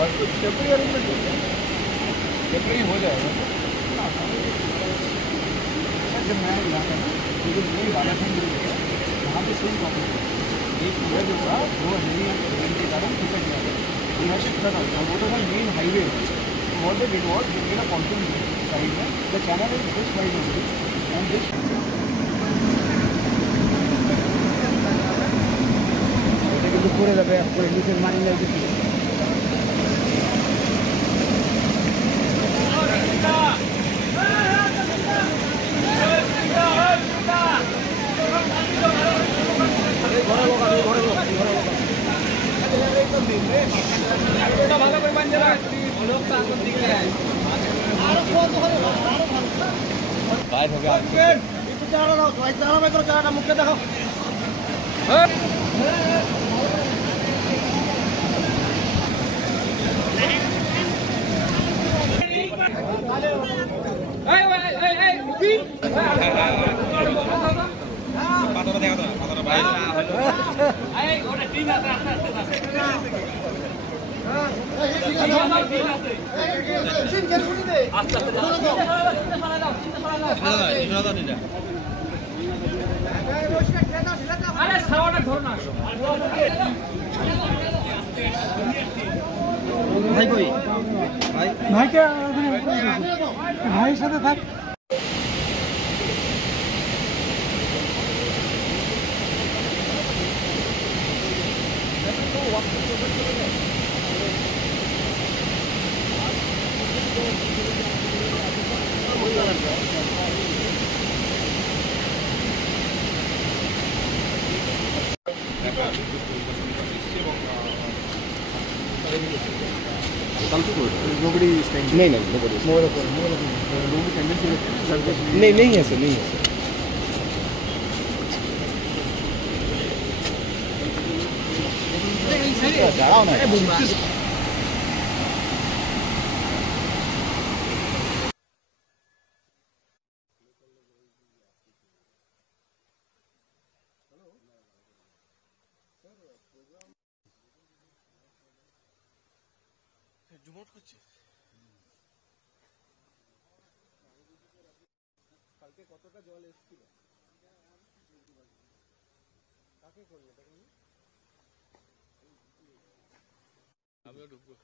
Temporary arrangement temporary हो जाएगा। जब मैं यहाँ था ना तो जो मेरी बालाखंड वहाँ पे सेम प्रॉब्लम है। एक पूरा जो था वो मेरी रेल के कारण टिकट नहीं आ गया, यहाँ से खड़ा था वो तो था main highway. What they did was they made a pontoon side में the channel is this wide only and this पूरे लगे पूरे नीचे मारी जाएगी। बाहर हो गया मुख्य देखो भाई कोई भाई क्या भाई साथे থাক nobody is staying. नहीं nobody is more tendency नहीं है सर नहीं है सर जाओ ना জুমট করছে কালকে কতটা জল এসেছিল কাকে করলে তখন আমিও ঢুকবো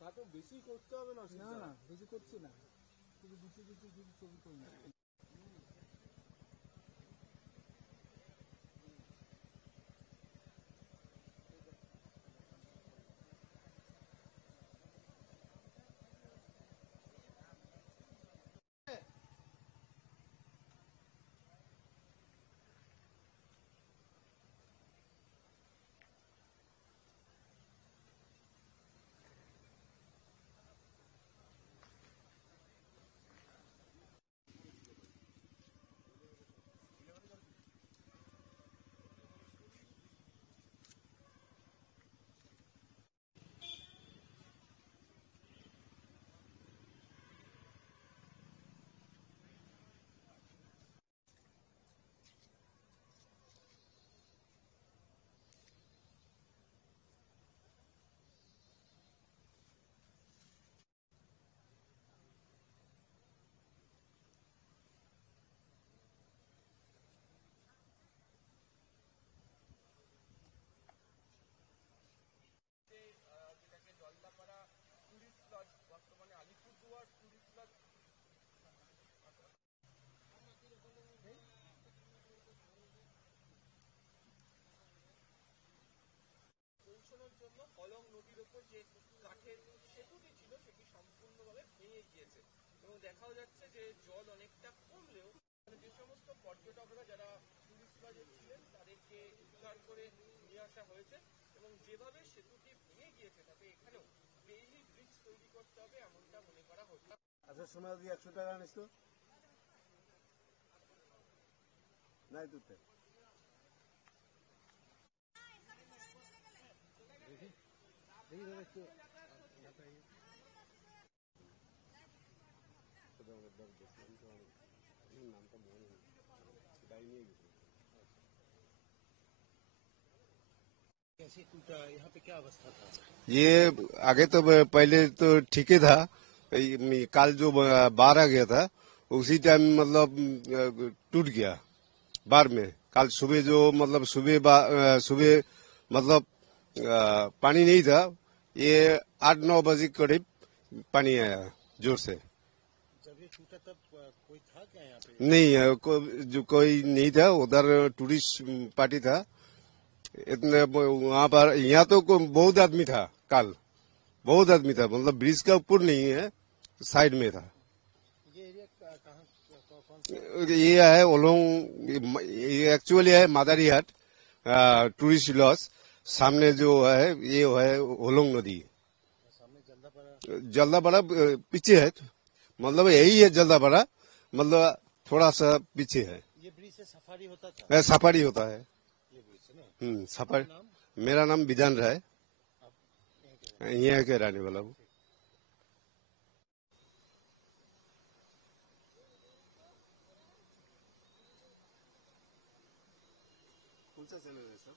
তা তো বেশি করতে হবে না না বেশি করছি না শুধু কিছু ছবি করি না জন্য কলং নদীর উপর যে কাঠের সেতুটি ছিল সেটি সম্পূর্ণভাবে ভেঙে গিয়েছে এবং দেখাও যাচ্ছে যে জল অনেকটা কমলেও যে সমস্ত পর্যটকরা যারা টুরিস্ট লজে ছিলেন তাদেরকে উদ্ধার করে নিয়ে আসা হয়েছে এবং যেভাবে সেতুটি ভেঙে গিয়েছে তাতে এখানেও বেইলি ব্রিজ তৈরি করতে হবে এমনটা মনে করা হচ্ছে। আচ্ছা শোনা দিয়ে 100 টাকা আনিস তো নাই তুতে দেখি একটু নামটা মনে নেই সেটাই নিয়ে গেছি। कैसे टूटा, यहाँ पे क्या अवस्था था? ये आगे तो पहले तो ठीक ही था। कल जो बाढ़ आ गया था उसी टाइम मतलब टूट गया बाढ़ में। कल सुबह जो मतलब सुबह मतलब पानी नहीं था। ये 8-9 बजे करीब पानी आया जोर से। जब ये टूटा तब कोई था क्या यहाँ पे? नहीं जो कोई नहीं था, उधर टूरिस्ट पार्टी था। इतने वहाँ पर यहाँ तो बहुत आदमी था कल, बहुत आदमी था। मतलब ब्रिज का ऊपर नहीं है, साइड में था। ये एरिया कहाँ कौन सा? ये है ओलोंग, ये एक्चुअली है मादारीहाट टूरिस्ट लॉज। सामने जो है ये है ओलोंग नदी। सामने जल्दापाड़ा। जल्दापाड़ा पीछे है, मतलब यही है जल्दापाड़ा, मतलब थोड़ा सा पीछे है। ये ब्रिज से सफारी होता था? सफारी होता है। ये ब्रिज से ना? सफारी। नाम? मेरा नाम विधान है, आप यहाँ के? यहाँ के रहने वाला हूँ। कौन सा चैनल है सर?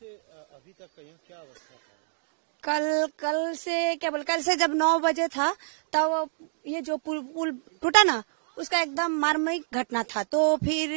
से अभी तक यहाँ क्या अवस्था था? कल से क्या बोल, कल से जब 9 बजे था तब ये जो पुल टूटा ना, उसका एकदम मार्मिक घटना था। तो फिर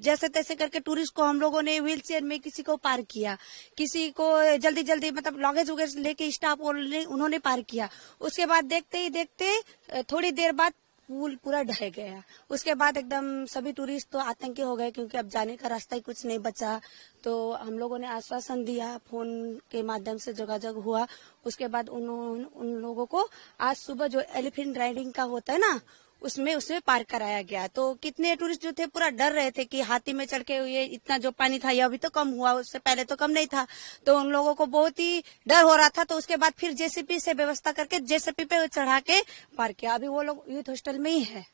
जैसे तैसे करके टूरिस्ट को हम लोगों ने व्हील चेयर में किसी को पार किया, किसी को जल्दी जल्दी मतलब लगेज वगैरह लेके स्टाफ उन्होंने पार किया। उसके बाद देखते ही देखते थोड़ी देर बाद पुल पूरा ढह गया। उसके बाद एकदम सभी टूरिस्ट तो आतंकी हो गए, क्योंकि अब जाने का रास्ता ही कुछ नहीं बचा। तो हम लोगों ने आश्वासन दिया, फोन के माध्यम से जोगाजोग हुआ। उसके बाद उन लोगों को आज सुबह जो एलिफेंट राइडिंग का होता है ना, उसमें पार कराया गया। तो कितने टूरिस्ट जो थे पूरा डर रहे थे कि हाथी में चढ़ के ये इतना जो पानी था ये अभी तो कम हुआ, उससे पहले तो कम नहीं था। तो उन लोगों को बहुत ही डर हो रहा था। तो उसके बाद फिर जेसीपी से व्यवस्था करके जेसीपी पे चढ़ा के पार किया। अभी वो लोग यूथ हॉस्टल में ही है।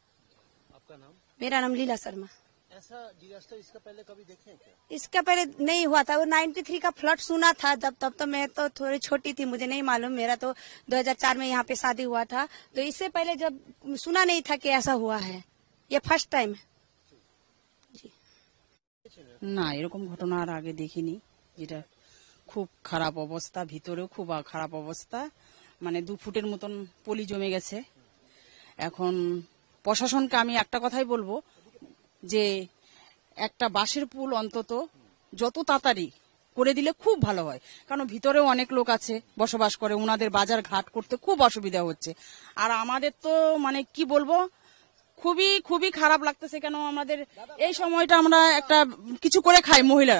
आपका नाम? मेरा नाम लीला शर्मा। ऐसा डिजास्टर इसका पहले कभी देखे हैं क्या? इसका पहले नहीं हुआ था। वो 93 का फ्लड सुना था जब, तब तो मैं तो थोड़ी छोटी थी, मुझे नहीं मालूम। मेरा तो 2004 में यहाँ पे शादी हुआ था। तो इससे पहले जब सुना नहीं था कि ऐसा हुआ है, ये फर्स्ट टाइम है। না, এরকম ঘটনা আর আগে দেখিনি। যেটা খুব খারাপ অবস্থা, ভিতরেও খুব খারাপ অবস্থা। মানে 2 ফুটের মতন পলি জমে গেছে। এখন প্রশাসনকে আমি একটা কথাই বলবো যে একটা বাঁশের পুল অন্তত যত তাড়াতাড়ি করে দিলে খুব ভালো হয়। কারণ ভিতরেও অনেক লোক আছে বসবাস করে, ওনাদের বাজার ঘাট করতে খুব অসুবিধা হচ্ছে। আর আমাদের তো মানে কি বলবো, খুবই খুবই খারাপ লাগতেছে। কেন আমাদের এই সময়টা আমরা একটা কিছু করে খাই, মহিলা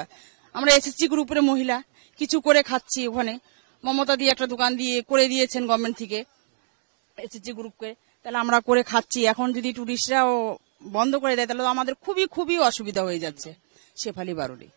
আমরা এসএসজি গ্রুপের মহিলা কিছু করে খাচ্ছি। ওখানে মমতা দিয়ে একটা দোকান দিয়ে করে দিয়েছেন গভর্নমেন্ট থেকে এসএসজি গ্রুপকে, তাহলে আমরা করে খাচ্ছি। এখন যদি টুরিস্টরাও বন্ধ করে দেয় তাহলে আমাদের খুবই খুবই অসুবিধা হয়ে যাচ্ছে। শেফালি বারুলি।